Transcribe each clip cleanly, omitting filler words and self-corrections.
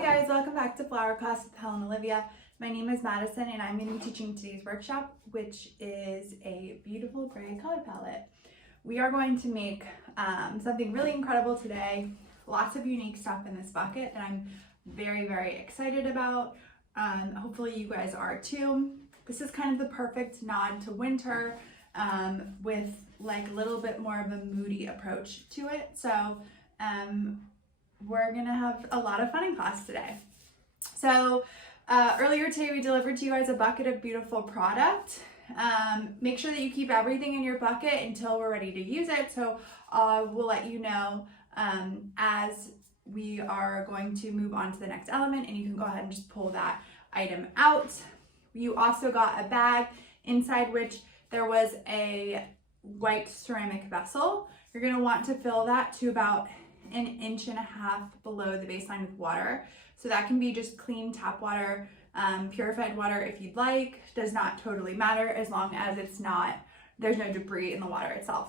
Hi guys, welcome back to Flower Class with Helen and Olivia. My name is Madison and I'm going to be teaching today's workshop, which is a beautiful gray color palette. We are going to make something really incredible today. Lots of unique stuff in this bucket that I'm very, very excited about. Hopefully you guys are too. This is kind of the perfect nod to winter with like a little bit more of a moody approach to it. So we're gonna have a lot of fun in class today. So earlier today we delivered to you guys a bucket of beautiful product. Make sure that you keep everything in your bucket until we're ready to use it. So we'll let you know as we are going to move on to the next element, and you can go ahead and just pull that item out. You also got a bag inside which there was a white ceramic vessel. You're gonna want to fill that to about 1.5 inches below the baseline with water. So that can be just clean tap water, purified water if you'd like. Does not totally matter as long as there's no debris in the water itself.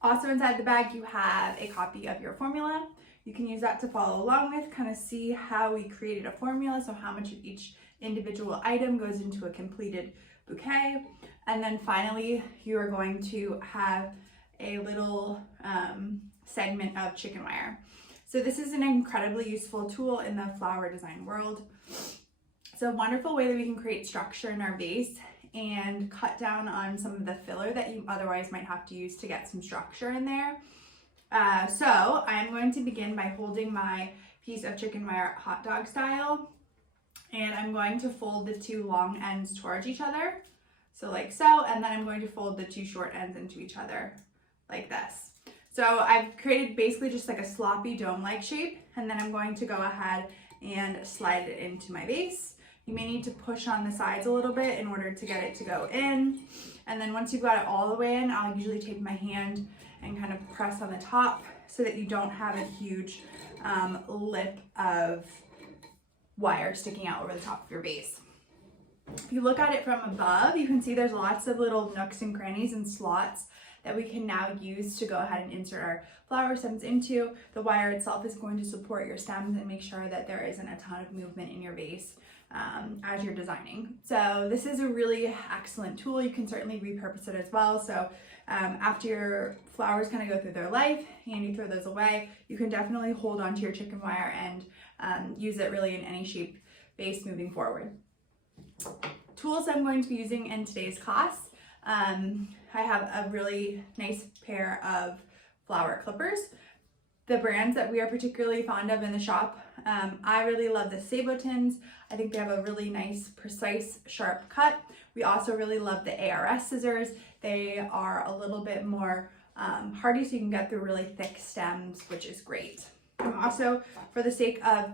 Also inside the bag you have a copy of your formula. You can use that to follow along with, kind of see how we created a formula, so how much of each individual item goes into a completed bouquet. And then finally you are going to have a little segment of chicken wire. So this is an incredibly useful tool in the flower design world. It's a wonderful way that we can create structure in our vase and cut down on some of the filler that you otherwise might have to use to get some structure in there. So I'm going to begin by holding my piece of chicken wire hot dog style, and I'm going to fold the two long ends towards each other. So like so, and then I'm going to fold the two short ends into each other like this. So I've created basically just like a sloppy dome-like shape, and then I'm going to go ahead and slide it into my vase. You may need to push on the sides a little bit in order to get it to go in. And then once you've got it all the way in, I'll usually take my hand and kind of press on the top so that you don't have a huge lip of wire sticking out over the top of your vase. If you look at it from above, you can see there's lots of little nooks and crannies and slots that we can now use to go ahead and insert our flower stems into. The wire itself is going to support your stems and make sure that there isn't a ton of movement in your vase as you're designing. So this is a really excellent tool. You can certainly repurpose it as well. So after your flowers kind of go through their life and you throw those away, you can definitely hold on to your chicken wire and use it really in any shape vase moving forward. Tools I'm going to be using in today's class. I have a really nice pair of flower clippers. The brands that we are particularly fond of in the shop, I really love the Sabotins. I think they have a really nice, precise, sharp cut. We also really love the ARS scissors. They are a little bit more hardy, so you can get through really thick stems, which is great. Also, for the sake of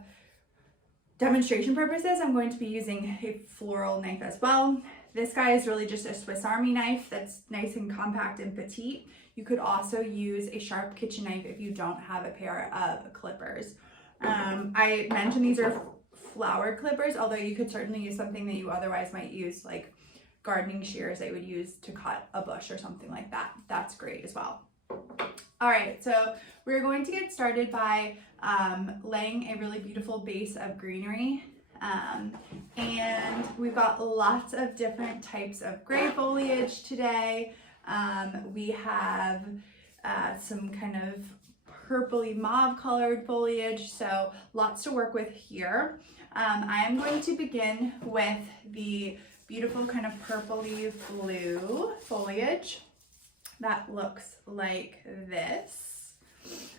demonstration purposes, I'm going to be using a floral knife as well. This guy is really just a Swiss Army knife that's nice and compact and petite. You could also use a sharp kitchen knife if you don't have a pair of clippers. I mentioned these are flower clippers, although you could certainly use something that you otherwise might use, like gardening shears that you would use to cut a bush or something like that. That's great as well. All right, so we're going to get started by laying a really beautiful base of greenery. And we've got lots of different types of gray foliage today. We have some kind of purpley mauve colored foliage, so lots to work with here. I am going to begin with the beautiful kind of purpley blue foliage that looks like this.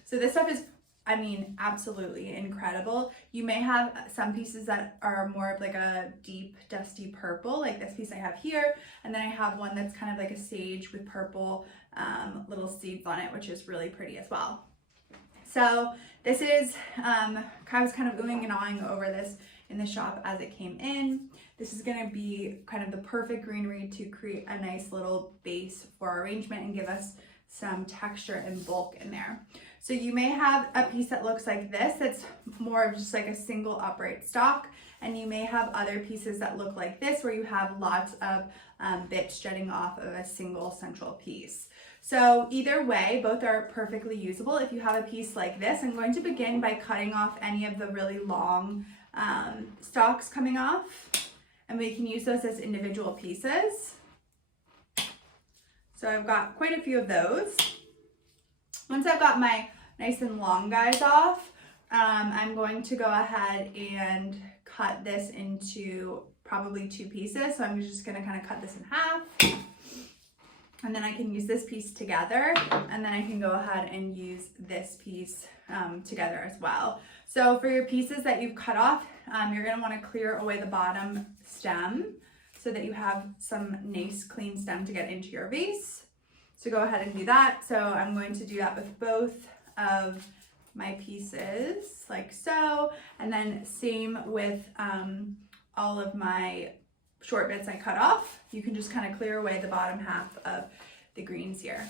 So this stuff is, I mean, absolutely incredible. You may have some pieces that are more of like a deep dusty purple, like this piece I have here, and then I have one that's kind of like a sage with purple little seeds on it, which is really pretty as well. So this is, I was kind of oohing and awing over this in the shop as it came in. This is gonna be kind of the perfect greenery to create a nice little base for arrangement and give us some texture and bulk in there. So you may have a piece that looks like this, that's more of just like a single upright stalk, and you may have other pieces that look like this where you have lots of bits jutting off of a single central piece. So either way, both are perfectly usable. If you have a piece like this, I'm going to begin by cutting off any of the really long stalks coming off, and we can use those as individual pieces. So I've got quite a few of those. Once I've got my nice and long guys off, I'm going to go ahead and cut this into probably 2 pieces. So I'm just gonna kind of cut this in half, and then I can use this piece together, and then I can go ahead and use this piece together as well. So for your pieces that you've cut off, you're gonna wanna clear away the bottom stem so that you have some nice clean stem to get into your vase. So go ahead and do that. So I'm going to do that with both of my pieces, like so, and then same with all of my short bits I cut off. You can just kind of clear away the bottom half of the greens here.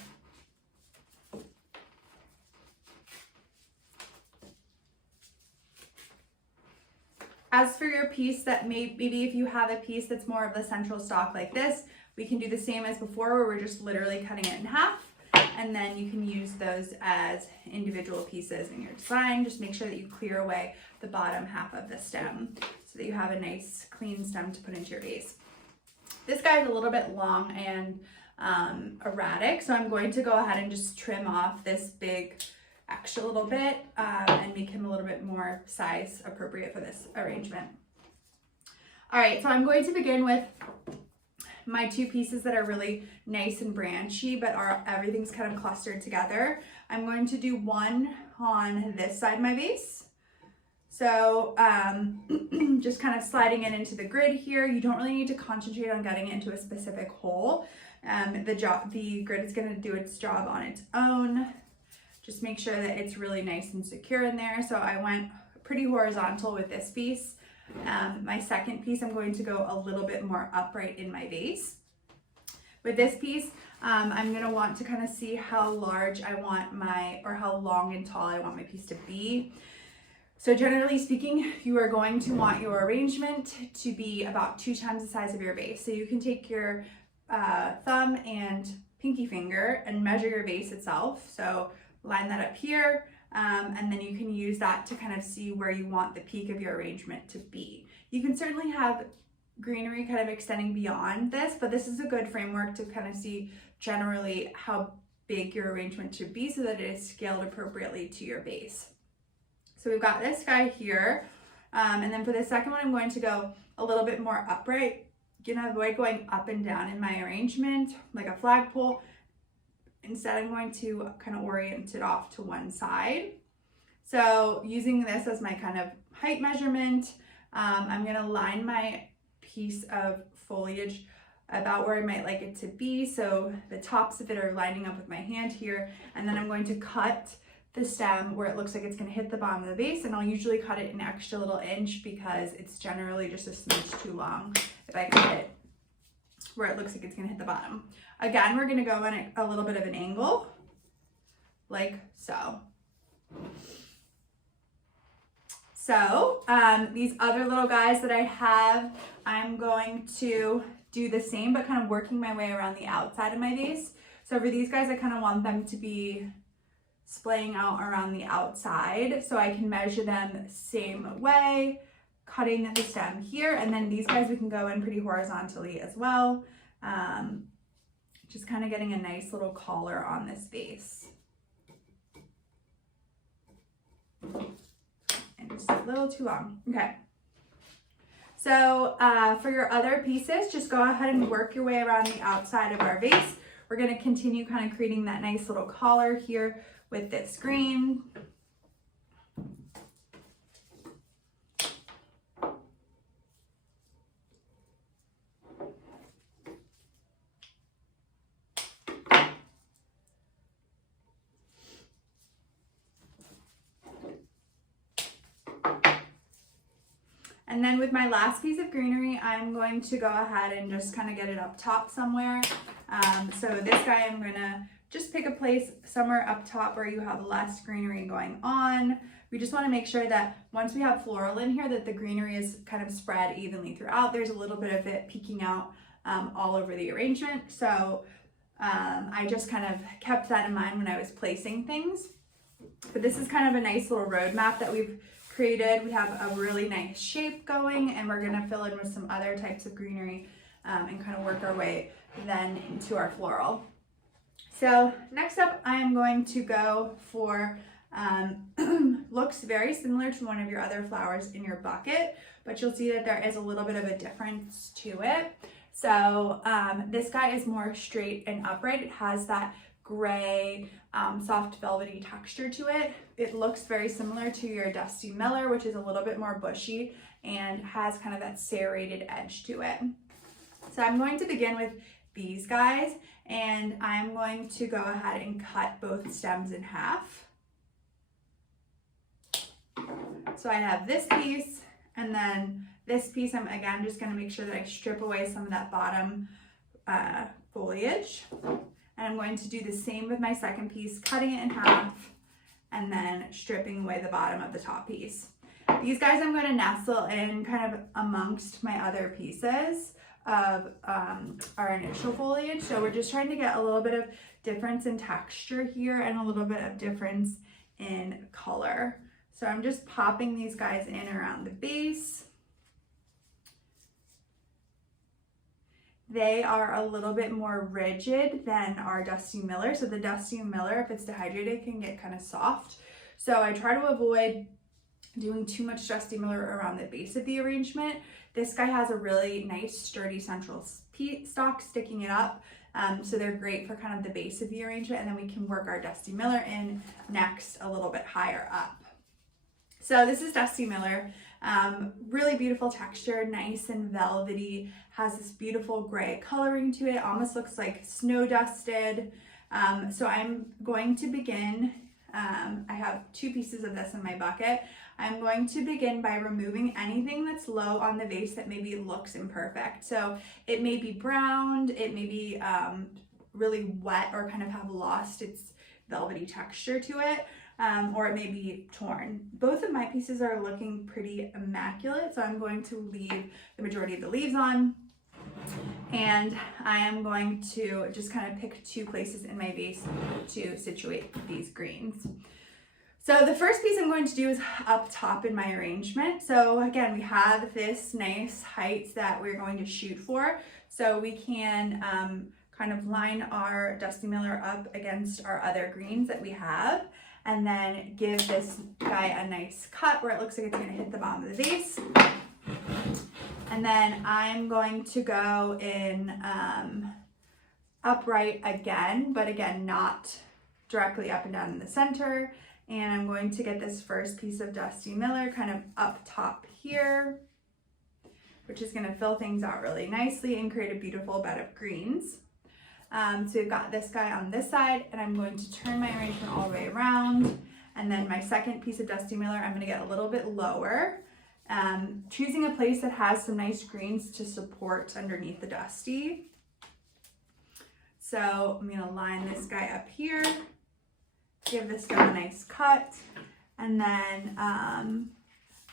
As for your piece that maybe if you have a piece that's more of the central stalk like this, we can do the same as before where we're just literally cutting it in half, and then you can use those as individual pieces in your design. Just make sure that you clear away the bottom half of the stem so that you have a nice clean stem to put into your vase. This guy is a little bit long and erratic, so I'm going to go ahead and just trim off this big extra little bit and make him a little bit more size appropriate for this arrangement. All right, so I'm going to begin with my 2 pieces that are really nice and branchy, but everything's kind of clustered together. I'm going to do one on this side of my vase. So just kind of sliding it into the grid here. You don't really need to concentrate on getting it into a specific hole. The grid is going to do its job on its own. Just make sure that it's really nice and secure in there. So I went pretty horizontal with this piece. My second piece, I'm going to go a little bit more upright in my vase. With this piece, I'm going to want to kind of see how large I want or how long and tall I want my piece to be. So generally speaking, you are going to want your arrangement to be about 2 times the size of your vase. So you can take your thumb and pinky finger and measure your vase itself. So line that up here. And then you can use that to kind of see where you want the peak of your arrangement to be. You can certainly have greenery kind of extending beyond this, but this is a good framework to kind of see generally how big your arrangement should be so that it is scaled appropriately to your base. So we've got this guy here. And then for the second one, I'm going to go a little bit more upright. You can avoid going up and down in my arrangement like a flagpole. Instead, I'm going to kind of orient it off to one side. So using this as my kind of height measurement, I'm going to line my piece of foliage about where I might like it to be. So the tops of it are lining up with my hand here. And then I'm going to cut the stem where it looks like it's going to hit the bottom of the vase. And I'll usually cut it an extra little inch because it's generally just a smidge too long if I cut it where it looks like it's going to hit the bottom. Again, we're going to go in a little bit of an angle, like so. So these other little guys that I have, I'm going to do the same, but kind of working my way around the outside of my vase. So for these guys, I kind of want them to be splaying out around the outside, so I can measure them same way, cutting the stem here, and then these guys we can go in pretty horizontally as well. Just kind of getting a nice little collar on this vase. And just a little too long. Okay. So for your other pieces, just go ahead and work your way around the outside of our vase. We're going to continue kind of creating that nice little collar here with this green. And then with my last piece of greenery, I'm going to go ahead and just kind of get it up top somewhere. So this guy, I'm gonna just pick a place somewhere up top where you have less greenery going on. We just want to make sure that once we have floral in here, that the greenery is kind of spread evenly throughout. There's a little bit of it peeking out all over the arrangement. So I just kind of kept that in mind when I was placing things. But this is kind of a nice little roadmap that we've created. We have a really nice shape going, and we're gonna fill in with some other types of greenery and kind of work our way then into our floral. So next up, I am going to go for, looks very similar to one of your other flowers in your bucket, but you'll see that there is a little bit of a difference to it. So this guy is more straight and upright. It has that gray, soft velvety texture to it. It looks very similar to your Dusty Miller, which is a little bit more bushy and has kind of that serrated edge to it. So I'm going to begin with these guys, and I'm going to go ahead and cut both stems in half. So I have this piece, and then this piece, I'm again just going to make sure that I strip away some of that bottom foliage. And I'm going to do the same with my second piece, cutting it in half and then stripping away the bottom of the top piece. These guys I'm going to nestle in kind of amongst my other pieces of our initial foliage. So we're just trying to get a little bit of difference in texture here and a little bit of difference in color. So I'm just popping these guys in around the base. They are a little bit more rigid than our Dusty Miller. So the Dusty Miller, if it's dehydrated, can get kind of soft. So I try to avoid doing too much Dusty Miller around the base of the arrangement. This guy has a really nice sturdy central stalk sticking it up. So they're great for kind of the base of the arrangement, and then we can work our Dusty Miller in next a little bit higher up. So this is Dusty Miller. Really beautiful texture, nice and velvety, has this beautiful gray coloring to it, almost looks like snow dusted. So I'm going to begin, I have 2 pieces of this in my bucket. I'm going to begin by removing anything that's low on the vase that maybe looks imperfect. So it may be browned, it may be really wet or kind of have lost its velvety texture to it. Or it may be torn. Both of my pieces are looking pretty immaculate, so I'm going to leave the majority of the leaves on, and I am going to just kind of pick 2 places in my vase to situate these greens. So the first piece I'm going to do is up top in my arrangement. So again, we have this nice height that we're going to shoot for, so we can kind of line our Dusty Miller up against our other greens that we have, and then give this guy a nice cut where it looks like it's going to hit the bottom of the vase. And then I'm going to go in upright again, but again, not directly up and down in the center. And I'm going to get this first piece of Dusty Miller kind of up top here, which is going to fill things out really nicely and create a beautiful bed of greens. So we've got this guy on this side, and I'm going to turn my arrangement all the way around. And then my second piece of Dusty Miller, I'm going to get a little bit lower, choosing a place that has some nice greens to support underneath the Dusty. So I'm going to line this guy up here, give this guy a nice cut, and then I'm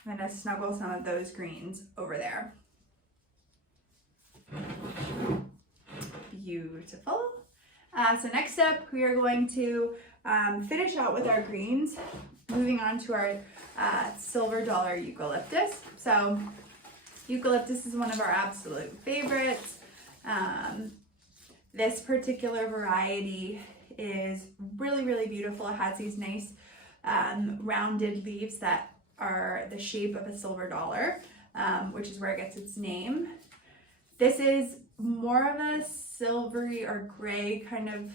going to snuggle some of those greens over there. Beautiful. So next up, we are going to finish out with our greens, moving on to our silver dollar eucalyptus. So eucalyptus is one of our absolute favorites. This particular variety is really, really beautiful. It has these nice rounded leaves that are the shape of a silver dollar, which is where it gets its name. This is more of a silvery or gray kind of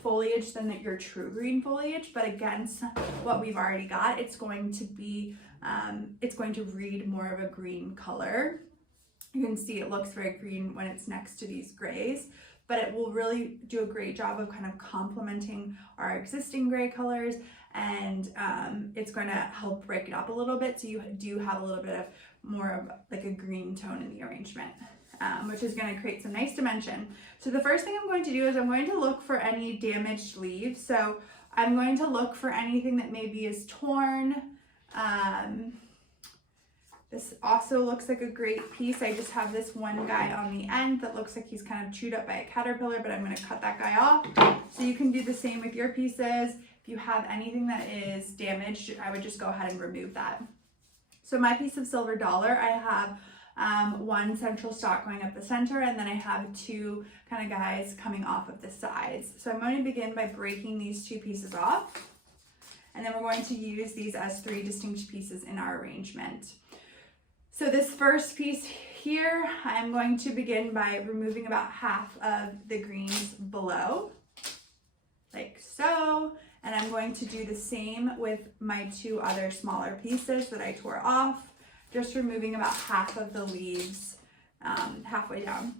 foliage than your true green foliage, but against what we've already got, it's going to be, it's going to read more of a green color. You can see it looks very green when it's next to these grays, but it will really do a great job of kind of complementing our existing gray colors, and it's going to help break it up a little bit, so you do have a little bit of more of like a green tone in the arrangement. Which is going to create some nice dimension. So the first thing I'm going to do is I'm going to look for any damaged leaves. So I'm going to look for anything that maybe is torn. This also looks like a great piece. I just have this one guy on the end that looks like he's kind of chewed up by a caterpillar, but I'm going to cut that guy off. So you can do the same with your pieces. If you have anything that is damaged, I would just go ahead and remove that. So my piece of silver dollar, I have one central stalk going up the center, and then I have two kind of guys coming off of the sides. So I'm going to begin by breaking these two pieces off, and then we're going to use these as three distinct pieces in our arrangement. So this first piece here, I'm going to begin by removing about half of the greens below, like so. And I'm going to do the same with my two other smaller pieces that I tore off, just removing about half of the leaves halfway down.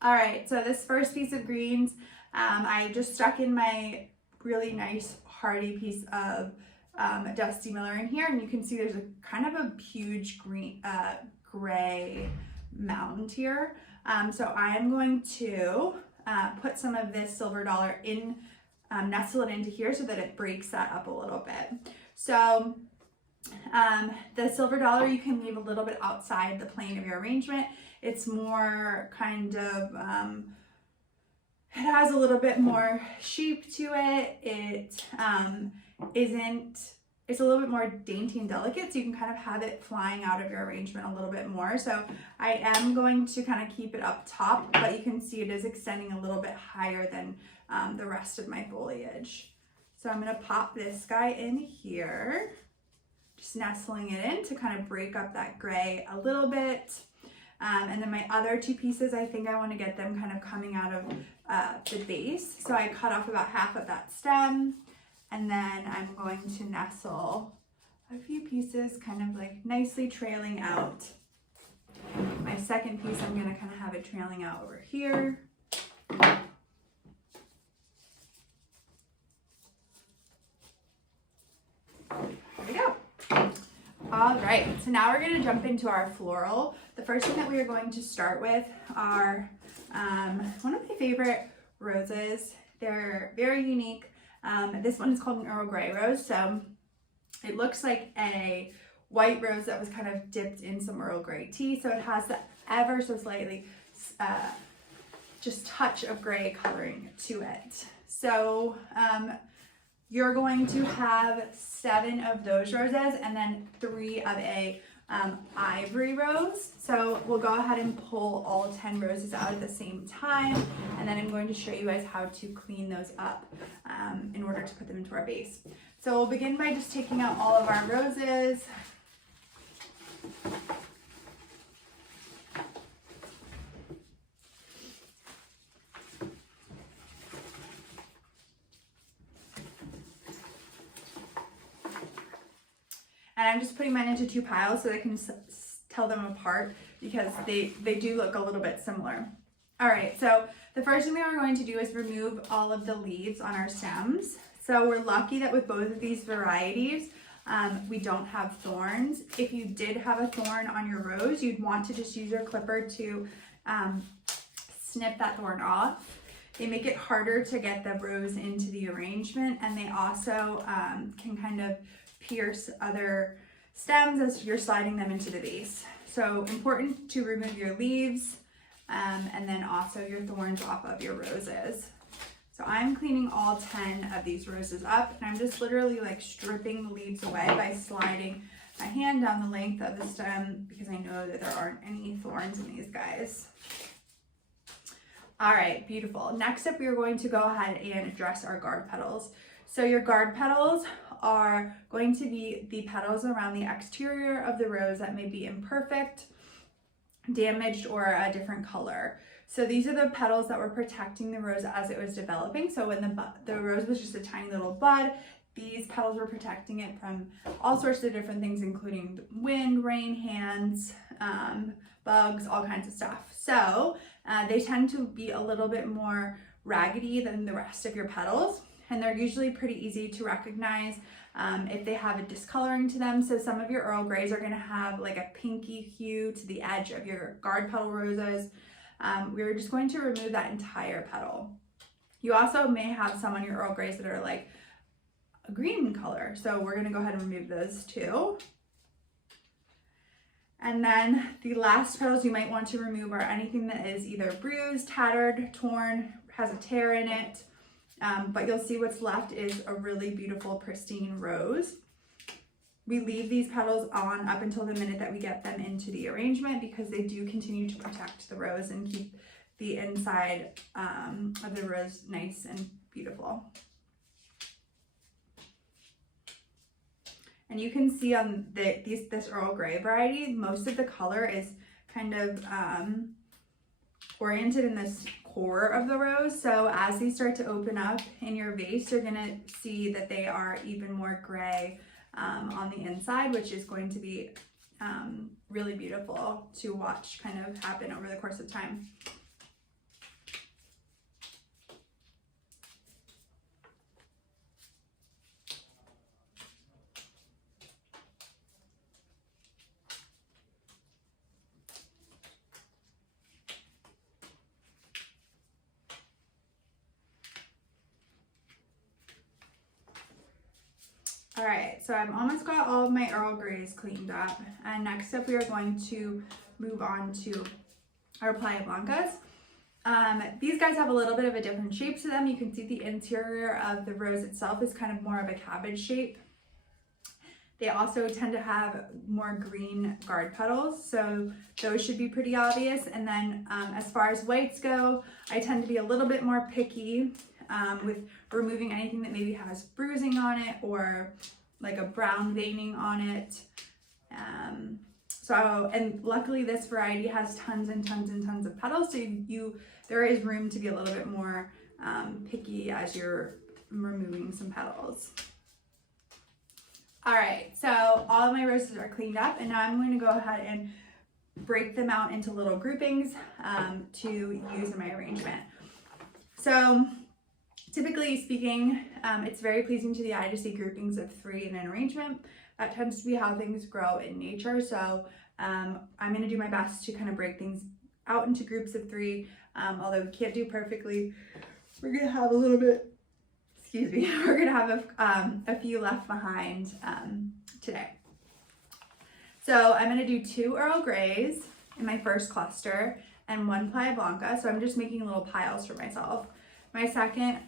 All right, so this first piece of greens, I just stuck in my really nice hardy piece of Dusty Miller in here, and you can see there's a kind of a huge green, gray mound here. So I'm going to put some of this silver dollar in, nestle it into here so that it breaks that up a little bit. So the silver dollar you can leave a little bit outside the plane of your arrangement. It's more kind of, it has a little bit more shape to it. It it's a little bit more dainty and delicate, so you can kind of have it flying out of your arrangement a little bit more. So I am going to kind of keep it up top, but you can see it is extending a little bit higher than the rest of my foliage. So I'm going to pop this guy in here, just nestling it in to kind of break up that gray a little bit. And then my other two pieces, I think I want to get them kind of coming out of the base. So I cut off about half of that stem, and then I'm going to nestle a few pieces kind of like nicely trailing out. My second piece, I'm going to kind of have it trailing out over here. There we go. All right, so now we're going to jump into our floral. The first thing that we are going to start with are one of my favorite roses. They're very unique. This one is called an Earl Grey rose. So it looks like a white rose that was kind of dipped in some Earl Grey tea. So it has the ever so slightly just touch of gray coloring to it. So you're going to have 7 of those roses and then 3 of a ivory rose. So we'll go ahead and pull all 10 roses out at the same time, and then I'm going to show you guys how to clean those up in order to put them into our base. So we'll begin by just taking out all of our roses. And I'm just putting mine into 2 piles so I can tell them apart because they do look a little bit similar. All right, so the first thing that we're going to do is remove all of the leaves on our stems. So we're lucky that with both of these varieties, we don't have thorns. If you did have a thorn on your rose, you'd want to just use your clipper to snip that thorn off. They make it harder to get the rose into the arrangement, and they also can kind of pierce other stems as you're sliding them into the vase. So important to remove your leaves and then also your thorns off of your roses. So I'm cleaning all 10 of these roses up, and I'm just literally like stripping the leaves away by sliding my hand down the length of the stem because I know that there aren't any thorns in these guys. All right, beautiful. Next up, we are going to go ahead and address our guard petals. So your guard petals are going to be the petals around the exterior of the rose that may be imperfect, damaged, or a different color. So these are the petals that were protecting the rose as it was developing. So when the rose was just a tiny little bud, these petals were protecting it from all sorts of different things, including wind, rain, hands, bugs, all kinds of stuff. So they tend to be a little bit more raggedy than the rest of your petals, and they're usually pretty easy to recognize if they have a discoloring to them. So some of your Earl Greys are going to have like a pinky hue to the edge of your guard petal roses. We're just going to remove that entire petal. You also may have some on your Earl Greys that are like a green color, so we're going to go ahead and remove those too. And then the last petals you might want to remove are anything that is either bruised, tattered, torn, has a tear in it. But you'll see what's left is a really beautiful, pristine rose. We leave these petals on up until the minute that we get them into the arrangement because they do continue to protect the rose and keep the inside of the rose nice and beautiful. And you can see on this Earl Grey variety, most of the color is kind of oriented in this core of the rose. So as these start to open up in your vase, you're gonna see that they are even more gray on the inside, which is going to be really beautiful to watch kind of happen over the course of time. All right, so I've almost got all of my Earl Greys cleaned up. And next up, we are going to move on to our Playa Blancas. These guys have a little bit of a different shape to them. You can see the interior of the rose itself is kind of more of a cabbage shape. They also tend to have more green guard petals, so those should be pretty obvious. And then as far as whites go, I tend to be a little bit more picky with removing anything that maybe has bruising on it or like a brown veining on it. And luckily this variety has tons and tons and tons of petals, so there is room to be a little bit more picky as you're removing some petals. All right, so all of my roses are cleaned up, and now I'm going to go ahead and break them out into little groupings to use in my arrangement. So typically speaking, it's very pleasing to the eye to see groupings of 3 in an arrangement. That tends to be how things grow in nature. So I'm going to do my best to kind of break things out into groups of 3. Although we can't do perfectly, we're going to have a little bit, we're going to have a few left behind today. So I'm going to do 2 Earl Greys in my first cluster and 1 Playa Blanca. So I'm just making little piles for myself. My second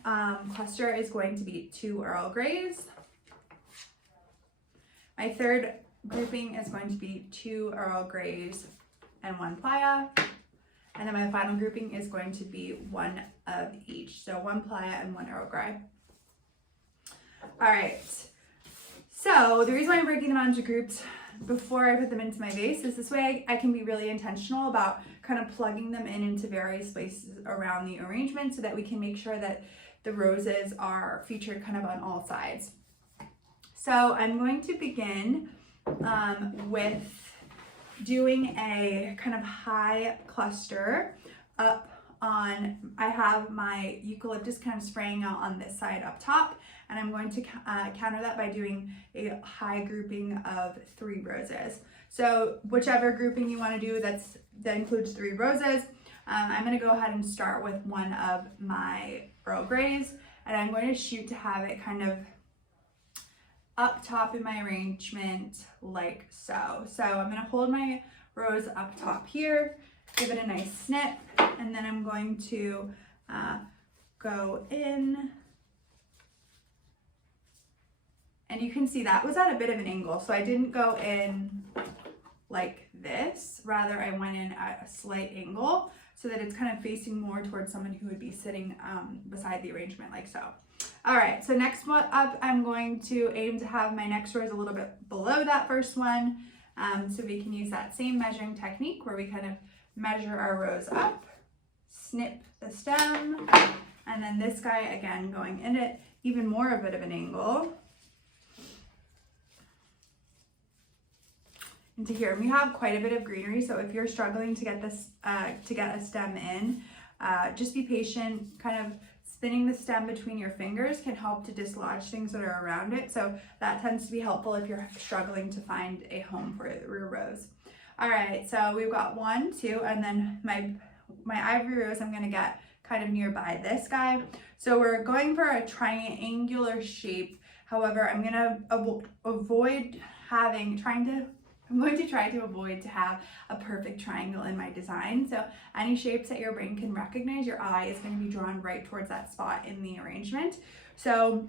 cluster is going to be 2 Earl Greys. My third grouping is going to be 2 Earl Greys and 1 Playa. And then my final grouping is going to be 1 of each. So 1 Playa and 1 Earl Grey. All right. So the reason why I'm breaking them out into groups before I put them into my vase is this way I can be really intentional about kind of plugging them into various places around the arrangement so that we can make sure that the roses are featured kind of on all sides. So I'm going to begin with doing a kind of high cluster up on, I have my eucalyptus kind of spraying out on this side up top, and I'm going to counter that by doing a high grouping of 3 roses. So whichever grouping you want to do that includes 3 roses, I'm going to go ahead and start with 1 of my Earl Greys, and I'm going to shoot to have it kind of up top in my arrangement like so. So I'm going to hold my rose up top here, give it a nice snip, and then I'm going to go in. And you can see that was at a bit of an angle, so I didn't go in like this. Rather, I went in at a slight angle so that it's kind of facing more towards someone who would be sitting beside the arrangement like so. All right, so next one up, I'm going to aim to have my next rose a little bit below that first one. So we can use that same measuring technique where we kind of measure our rose up, snip the stem, and then this guy again going in at even more a bit of an angle into here. And we have quite a bit of greenery, so if you're struggling to get this to get a stem in, just be patient. Kind of spinning the stem between your fingers can help to dislodge things that are around it, so that tends to be helpful if you're struggling to find a home for your rose. All right, so we've got 1, 2, and then my ivory rose I'm going to get kind of nearby this guy. So we're going for a triangular shape. However, I'm going to avoid trying to I'm going to try to avoid to have a perfect triangle in my design. So any shapes that your brain can recognize, your eye is going to be drawn right towards that spot in the arrangement. So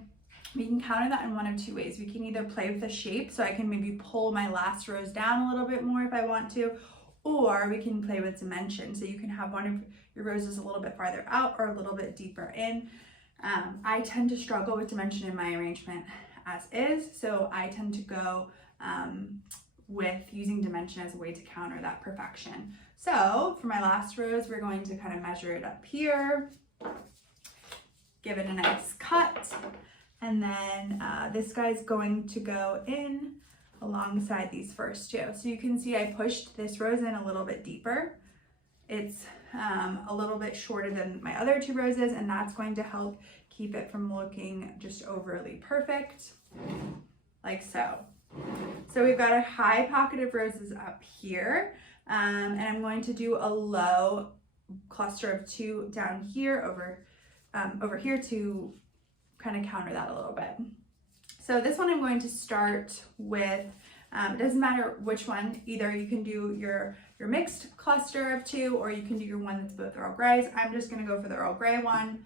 we can counter that in one of two ways. We can either play with the shape, so I can maybe pull my last rows down a little bit more if I want to, or we can play with dimension. So you can have one of your roses a little bit farther out or a little bit deeper in. I tend to struggle with dimension in my arrangement as is, so I tend to go with using dimension as a way to counter that perfection. So for my last rose, we're going to kind of measure it up here, give it a nice cut, and then this guy's going to go in alongside these first two. So you can see I pushed this rose in a little bit deeper. It's a little bit shorter than my other two roses, and that's going to help keep it from looking just overly perfect, like so. So we've got a high pocket of roses up here, and I'm going to do a low cluster of two down here over here to kind of counter that a little bit. So this one I'm going to start with, it doesn't matter which one, either you can do your mixed cluster of two, or you can do your one that's both Earl Greys. I'm just gonna go for the Earl Grey one.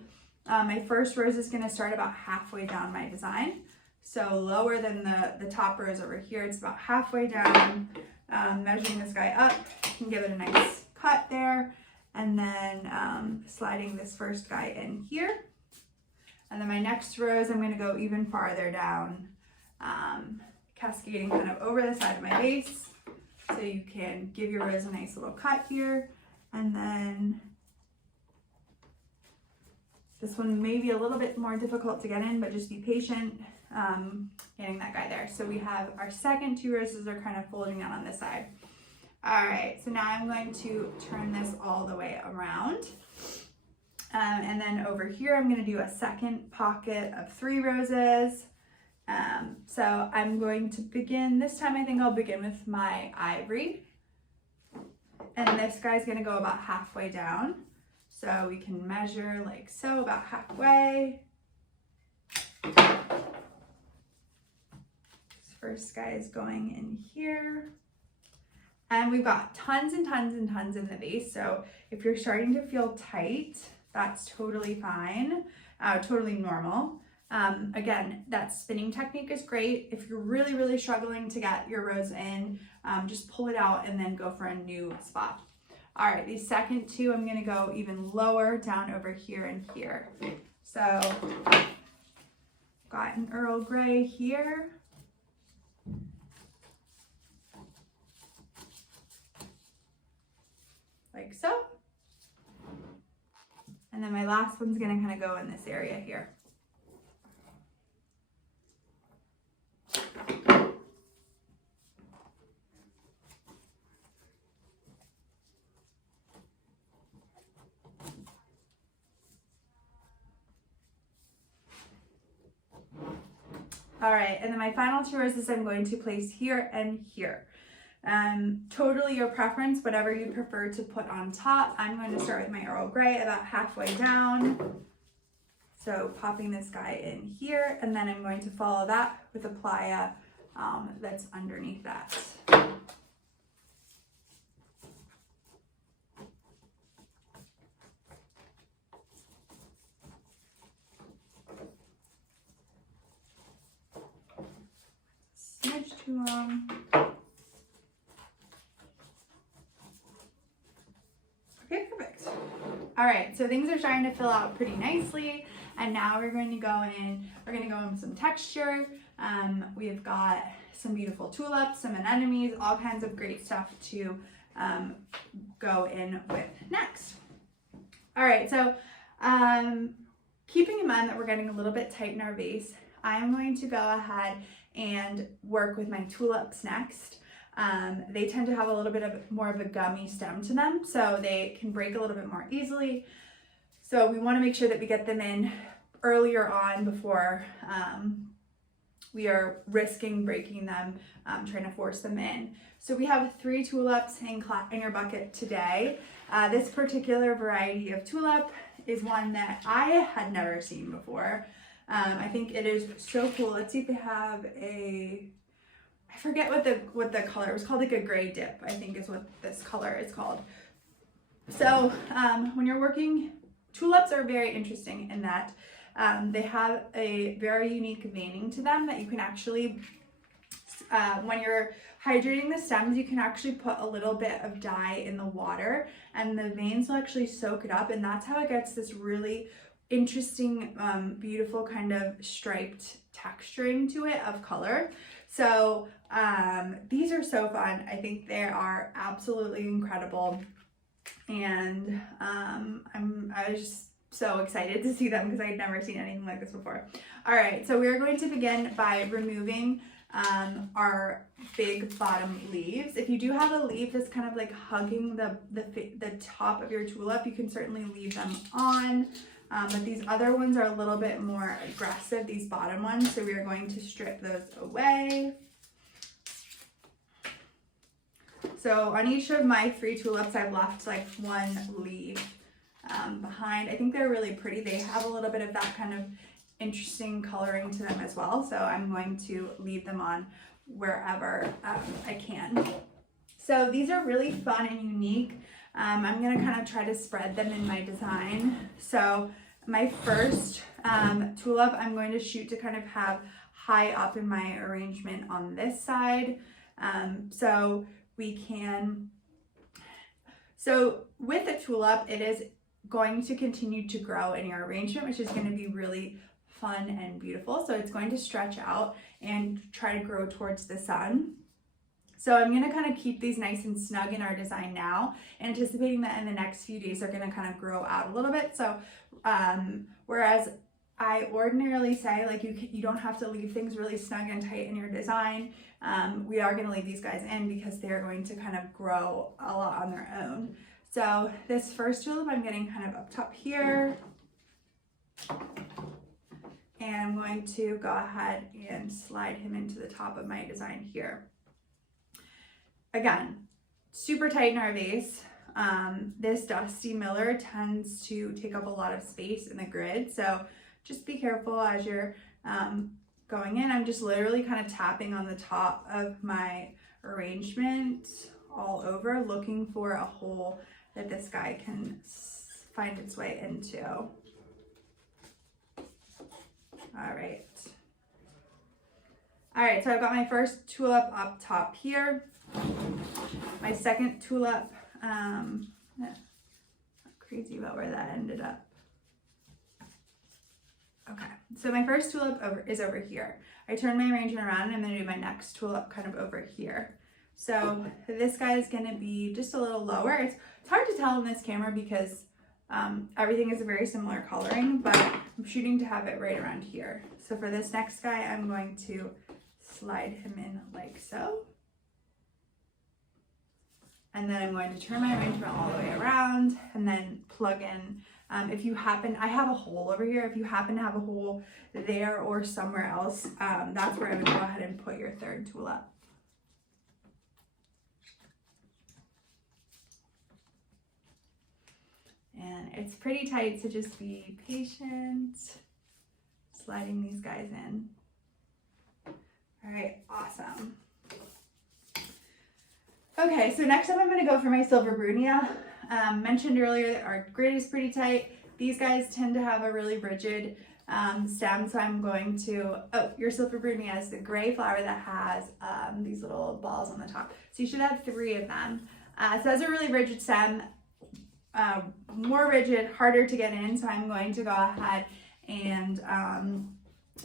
My first rose is gonna start about halfway down my design. So lower than the top rose over here, it's about halfway down. Measuring this guy up, you can give it a nice cut there, and then sliding this first guy in here. And then my next rose, I'm gonna go even farther down, cascading kind of over the side of my base. So you can give your rose a nice little cut here. And then this one may be a little bit more difficult to get in, but just be patient getting that guy there. So we have our second two roses are kind of folding out on this side. All right, so now I'm going to turn this all the way around. And then over here, I'm gonna do a second pocket of 3 roses. So I'm going to begin, this time I think I'll begin with my ivory. And this guy's gonna go about halfway down. So we can measure like so, about halfway. This first guy is going in here. And we've got tons and tons and tons in the base. So if you're starting to feel tight, that's totally fine, totally normal. Again, that spinning technique is great. If you're really, really struggling to get your rose in, just pull it out and then go for a new spot. All right, these second two, I'm gonna go even lower down over here and here. So, got an Earl Grey here. Like so. And then my last one's gonna kind of go in this area here. All right, and then my final two roses I'm going to place here and here. Totally your preference, whatever you prefer to put on top. I'm going to start with my Earl Grey about halfway down. So popping this guy in here, and then I'm going to follow that with a playa that's underneath that. Smidge too long. Okay, perfect. All right, so things are starting to fill out pretty nicely, and now we're going to go in with some texture. We've got some beautiful tulips, some anemones, all kinds of great stuff to go in with next. All right, so keeping in mind that we're getting a little bit tight in our vase, I'm going to go ahead and work with my tulips next. They tend to have a little bit more of a gummy stem to them, so they can break a little bit more easily. So we want to make sure that we get them in earlier on before we are risking breaking them, trying to force them in. So we have 3 tulips in your bucket today. This particular variety of tulip is one that I had never seen before. I think it is so cool. Let's see if they have a, I I forget what the color, it was called like a gray dip, I think is what this color is called. So when you're working, tulips are very interesting in that they have a very unique veining to them that you can actually, when you're hydrating the stems, you can actually put a little bit of dye in the water and the veins will actually soak it up, and that's how it gets this really interesting, beautiful kind of striped texturing to it of color. So these are so fun. I think they are absolutely incredible, and I was just so excited to see them because I had never seen anything like this before. All right, so we're going to begin by removing our big bottom leaves. If you do have a leaf that's kind of like hugging the top of your tulip, you can certainly leave them on. But these other ones are a little bit more aggressive, these bottom ones, so we are going to strip those away. So on each of my 3 tulips, I've left like 1 leaf behind. I think they're really pretty. They have a little bit of that kind of interesting coloring to them as well, so I'm going to leave them on wherever I can. So these are really fun and unique. I'm going to kind of try to spread them in my design. So my first tulip, I'm going to shoot to kind of have high up in my arrangement on this side. So with the tulip, it is going to continue to grow in your arrangement, which is going to be really fun and beautiful. So it's going to stretch out and try to grow towards the sun. So I'm going to kind of keep these nice and snug in our design now, anticipating that in the next few days they're going to kind of grow out a little bit. So whereas I ordinarily say like you don't have to leave things really snug and tight in your design, we are going to leave these guys in because they're going to kind of grow a lot on their own. So this first tulip I'm getting kind of up top here, and I'm going to go ahead and slide him into the top of my design here. Again, super tight in our vase. This Dusty Miller tends to take up a lot of space in the grid, so just be careful as you're going in. I'm just literally kind of tapping on the top of my arrangement all over, looking for a hole that this guy can find its way into. All right, so I've got my first tulip up top here. My second tulip, not crazy about where that ended up. Okay, so my first tulip is over here. I turn my arrangement around and I'm gonna do my next tulip kind of over here. So this guy is gonna be just a little lower. It's hard to tell in this camera because everything is a very similar coloring, but I'm shooting to have it right around here. So for this next guy, I'm going to slide him in like so. And then I'm going to turn my arrangement all the way around and then plug in. If you happen, I have a hole over here. If you happen to have a hole there or somewhere else, that's where I would go ahead and put your third tulip. And it's pretty tight, so just be patient, sliding these guys in. All right, awesome. Okay, so next up I'm gonna go for my Silver Brunia. Mentioned earlier that our grid is pretty tight. These guys tend to have a really rigid stem, so I'm going to, your Silver Brunia is the gray flower that has these little balls on the top. So you should have 3 of them. So it has a really rigid stem, more rigid, harder to get in, so I'm going to go ahead and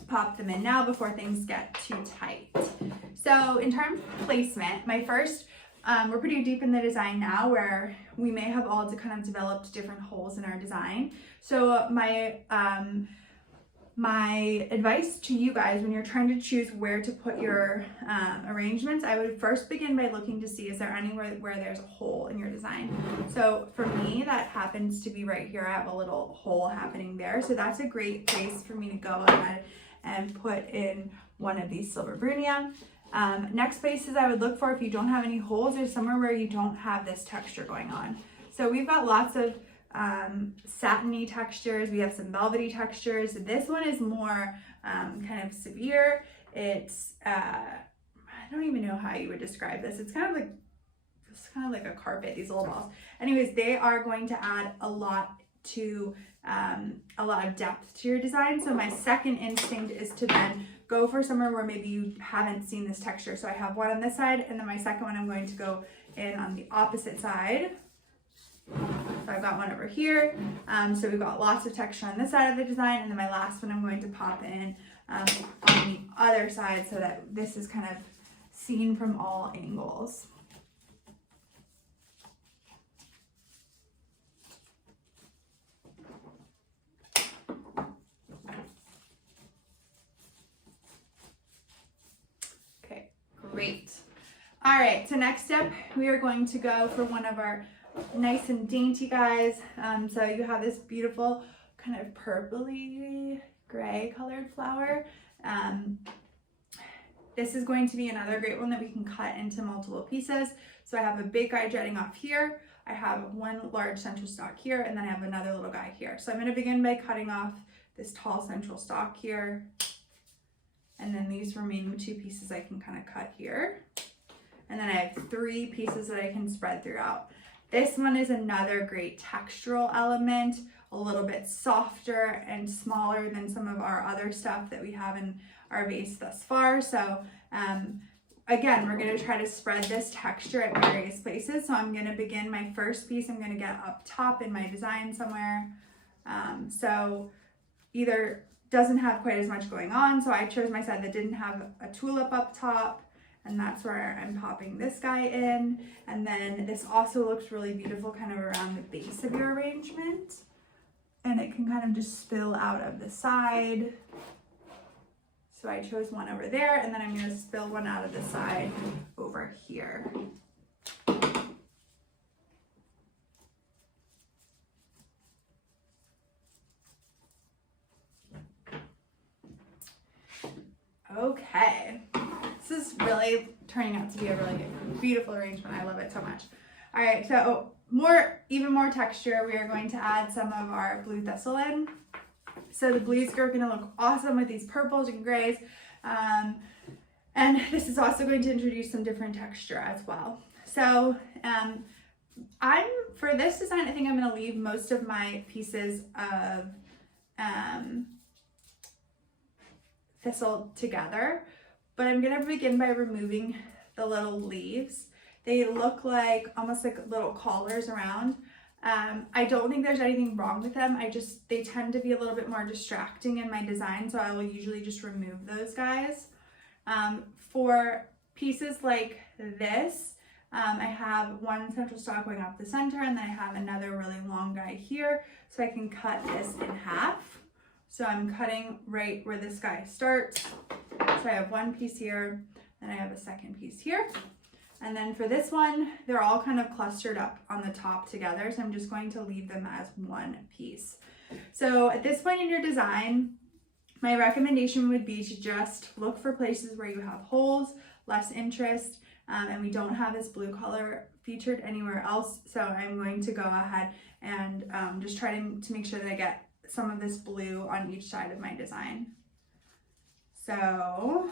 pop them in now before things get too tight. So in terms of placement, my first, we're pretty deep in the design now where we may have all kind of developed different holes in our design. So my advice to you guys when you're trying to choose where to put your arrangements, I would first begin by looking to see is there anywhere where there's a hole in your design. So for me, that happens to be right here. I have a little hole happening there. So that's a great place for me to go ahead and put in one of these Silver Brunia. Next places I would look for, if you don't have any holes, is somewhere where you don't have this texture going on. So we've got lots of satiny textures, we have some velvety textures. This one is more kind of severe. It's I don't even know how you would describe this. It's kind of like a carpet, these little balls. Anyways, they are going to add a lot of depth to your design. So my second instinct is to then go for somewhere where maybe you haven't seen this texture. So I have one on this side, and then my second one I'm going to go in on the opposite side. So I've got one over here. So we've got lots of texture on this side of the design, and then my last one I'm going to pop in on the other side so that this is kind of seen from all angles. Okay, great. All right, so next step, we are going to go for one of our nice and dainty guys. So you have this beautiful kind of purpley gray colored flower. This is going to be another great one that we can cut into multiple pieces. So I have a big guy jutting off here. I have one large central stalk here, and then I have another little guy here. So I'm going to begin by cutting off this tall central stalk here. And then these remaining two pieces I can kind of cut here. And then I have 3 pieces that I can spread throughout. This one is another great textural element, a little bit softer and smaller than some of our other stuff that we have in our vase thus far. So again, we're going to try to spread this texture at various places. So I'm going to begin my first piece. I'm going to get up top in my design somewhere. So either doesn't have quite as much going on. So I chose my side that didn't have a tulip up top. And that's where I'm popping this guy in. And then this also looks really beautiful kind of around the base of your arrangement. And it can kind of just spill out of the side. So I chose one over there, and then I'm going to spill one out of the side over here. Okay. This is really turning out to be a really beautiful arrangement. I love it so much. All right, so even more texture. We are going to add some of our blue thistle in. So the blues are going to look awesome with these purples and grays. And this is also going to introduce some different texture as well. So for this design, I think I'm going to leave most of my pieces of thistle together. But I'm going to begin by removing the little leaves. They look like almost like little collars around. I don't think there's anything wrong with them. They tend to be a little bit more distracting in my design, so I will usually just remove those guys. For pieces like this, I have one central stalk going up the center, and then I have another really long guy here, so I can cut this in half. So I'm cutting right where this guy starts. So I have one piece here, and I have a second piece here. And then for this one, they're all kind of clustered up on the top together. So I'm just going to leave them as one piece. So at this point in your design, my recommendation would be to just look for places where you have holes, less interest, and we don't have this blue color featured anywhere else. So I'm going to go ahead and just try to make sure that I get some of this blue on each side of my design. So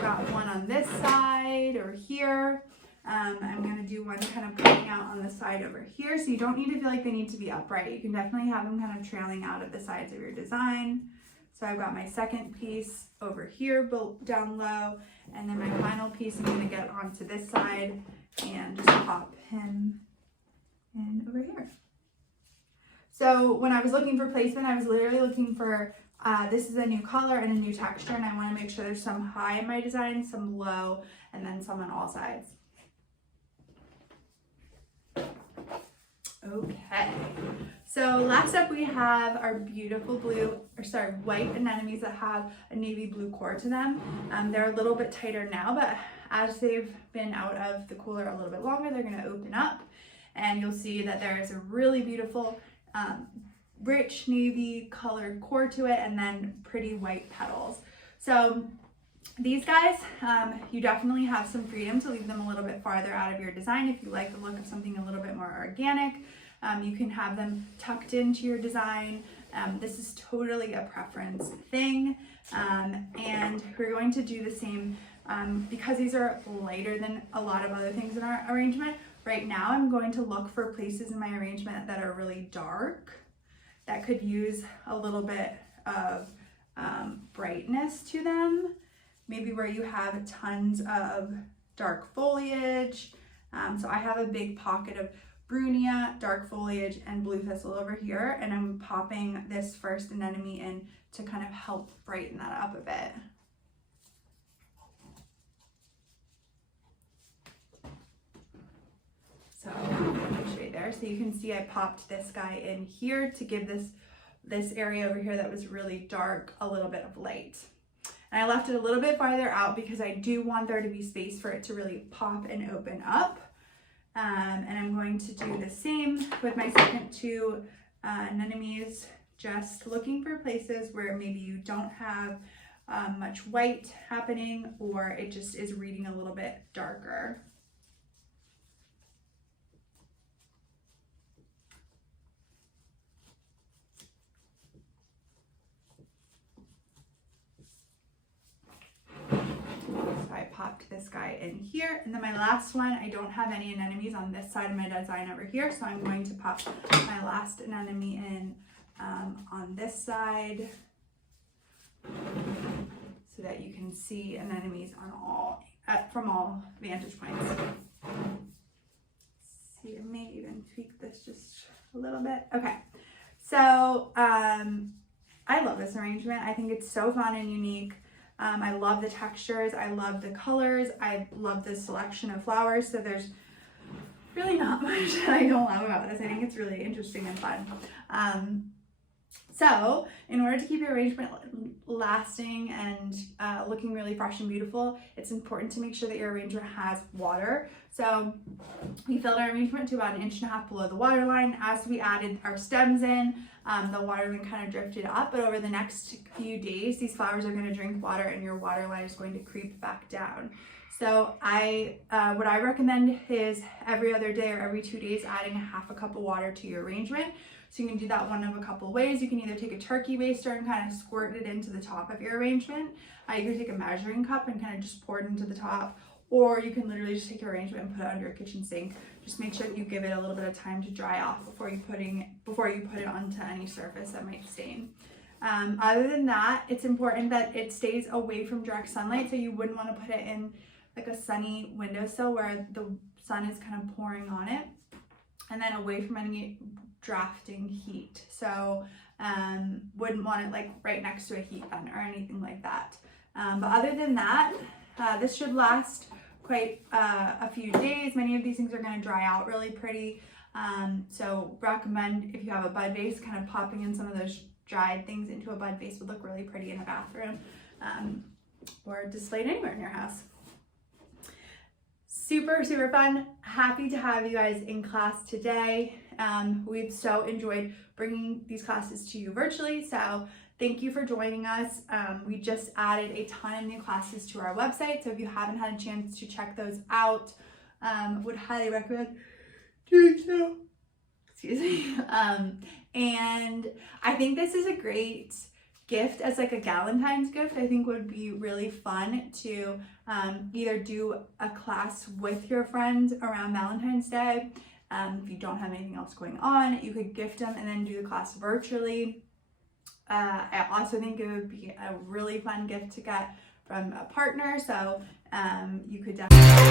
got one on this side or here. I'm going to do one kind of coming out on the side over here. So you don't need to feel like they need to be upright. You can definitely have them kind of trailing out of the sides of your design. So I've got my second piece over here down low, and then my final piece I'm going to get onto this side and just pop him in over here. So when I was looking for placement, I was literally looking for, this is a new color and a new texture, and I want to make sure there's some high in my design, some low, and then some on all sides. Okay, so last up we have our beautiful white anemones that have a navy blue core to them. They're a little bit tighter now, but as they've been out of the cooler a little bit longer, they're going to open up, and you'll see that there is a really beautiful rich navy colored core to it, and then pretty white petals. So these guys, you definitely have some freedom to leave them a little bit farther out of your design if you like the look of something a little bit more organic. You can have them tucked into your design. This is totally a preference thing. And we're going to do the same because these are lighter than a lot of other things in our arrangement. Right now I'm going to look for places in my arrangement that are really dark, that could use a little bit of brightness to them. Maybe where you have tons of dark foliage. So I have a big pocket of Brunia, dark foliage, and blue thistle over here, and I'm popping this first anemone in to kind of help brighten that up a bit. So I'll show you there. So you can see I popped this guy in here to give this area over here that was really dark a little bit of light. And I left it a little bit farther out because I do want there to be space for it to really pop and open up. And I'm going to do the same with my second two anemones, just looking for places where maybe you don't have much white happening, or it just is reading a little bit darker. I popped this guy in here, and then my last one, I don't have any anemones on this side of my design over here, so I'm going to pop my last anemone in on this side so that you can see anemones on from all vantage points. See, I may even tweak this just a little bit. Okay, so I love this arrangement. I think it's so fun and unique. I love the textures, I love the colors, I love the selection of flowers, so there's really not much that I don't love about this. I think it's really interesting and fun. So in order to keep your arrangement lasting and looking really fresh and beautiful, it's important to make sure that your arrangement has water. So we filled our arrangement to about 1.5 inches below the water line. As we added our stems in, the water line kind of drifted up, but over the next few days, these flowers are going to drink water and your water line is going to creep back down. So what I recommend is every other day or every 2 days adding 1/2 cup of water to your arrangement. So you can do that one of a couple of ways. You can either take a turkey baster and kind of squirt it into the top of your arrangement. You can take a measuring cup and kind of just pour it into the top, or you can literally just take your arrangement and put it under a kitchen sink. Just make sure that you give it a little bit of time to dry off before you put it onto any surface that might stain. Other than that, it's important that it stays away from direct sunlight, so you wouldn't want to put it in like a sunny windowsill where the sun is kind of pouring on it, and then away from any drafting heat. So wouldn't want it like right next to a heat gun or anything like that. But other than that, this should last quite a few days. Many of these things are going to dry out really pretty. So recommend, if you have a bud vase, kind of popping in some of those dried things into a bud vase would look really pretty in a bathroom or displayed anywhere in your house. Super, super fun. Happy to have you guys in class today. We've so enjoyed bringing these classes to you virtually, so thank you for joining us. We just added a ton of new classes to our website, so if you haven't had a chance to check those out, would highly recommend doing so. Excuse me. And I think this is a great gift as like a Galentine's gift. I think would be really fun to either do a class with your friends around Valentine's Day. If you don't have anything else going on, you could gift them and then do the class virtually. I also think it would be a really fun gift to get from a partner, so you could definitely